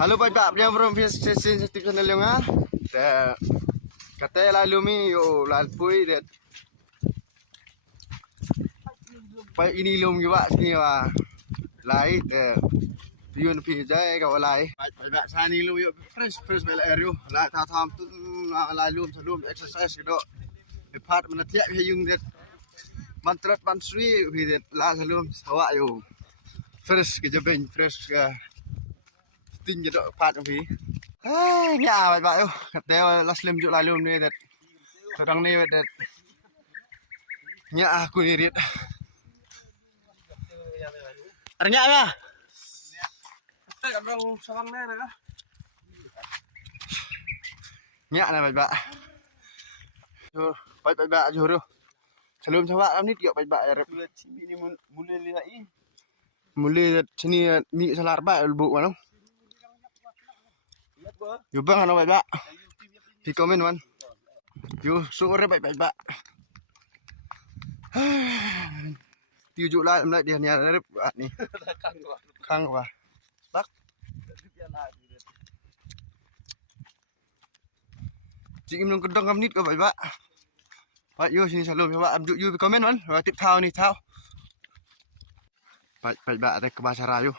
Halo Pak, dia from station channel yang ah. Kata lalu mi yo lalpui det. Pak ini lum juga sini wah. Lai yun pi jai ka walai. Pak sani lu yo fresh bel area. La ta tham la lum exercise gitu. Part mana tiap yung det. Mantrat mansri pi det la salum sawa yo. Fresh ke jebeng fresh ka. Tin je dok part pi. Nya Pak yo. Kata la slim juk la lum ni det. Sedang ni det. Nya aku irit. Arnya ya. Abang sawangnya ada kah? Nya lah Pak. Jur, Pak jur. Sebelum sawak ni tiok Pak arep. Sini mulai lihai. Mulai sini ni salar Pak bu mana? Yo bang ana Pak. Di komen man. Yo sore Pak. Tujuk lah mlat dia ni arep ni. Kang apa? Bak. Cik im nong kedong kamnit ke Pak. Pak yo sini salom Pak am juk komen man. Tip thau ni thau. Pak ada ke basara yo.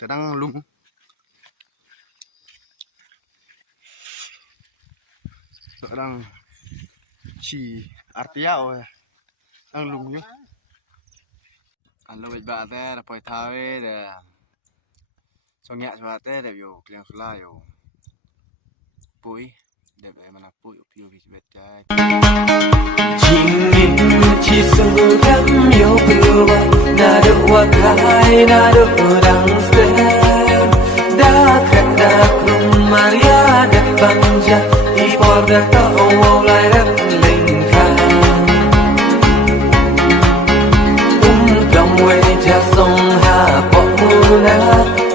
Sedang lung. Sedang ci artiao. Ang lung yo. Halo Pak teh poi thawe de songnya swate de yo kliang sula yo pui de mana pui piu bi bet jai Jingin chi sungguh ram yo piwa nado wakai nado udang stem da kata kum maria de banja I borda ta o lai rap lingkan we ja song ha po muna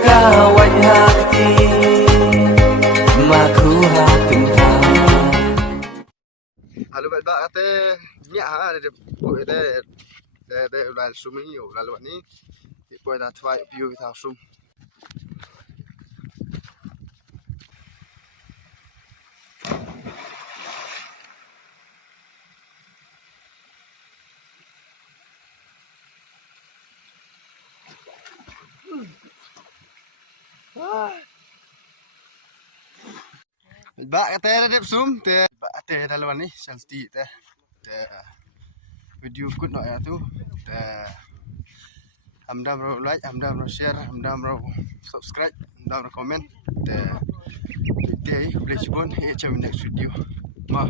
ka wai ha ti ma khu ha tình ta Halo Pak ate nya ha de poi de la sumi yo la lo ni poi da thwai piu bi thau sum Pak kata ada sum te te dalam ni selti te video kut nak ya tu te amdam ro like amdam ro share amdam ro subscribe amdam ro comment te boleh cebon next video ma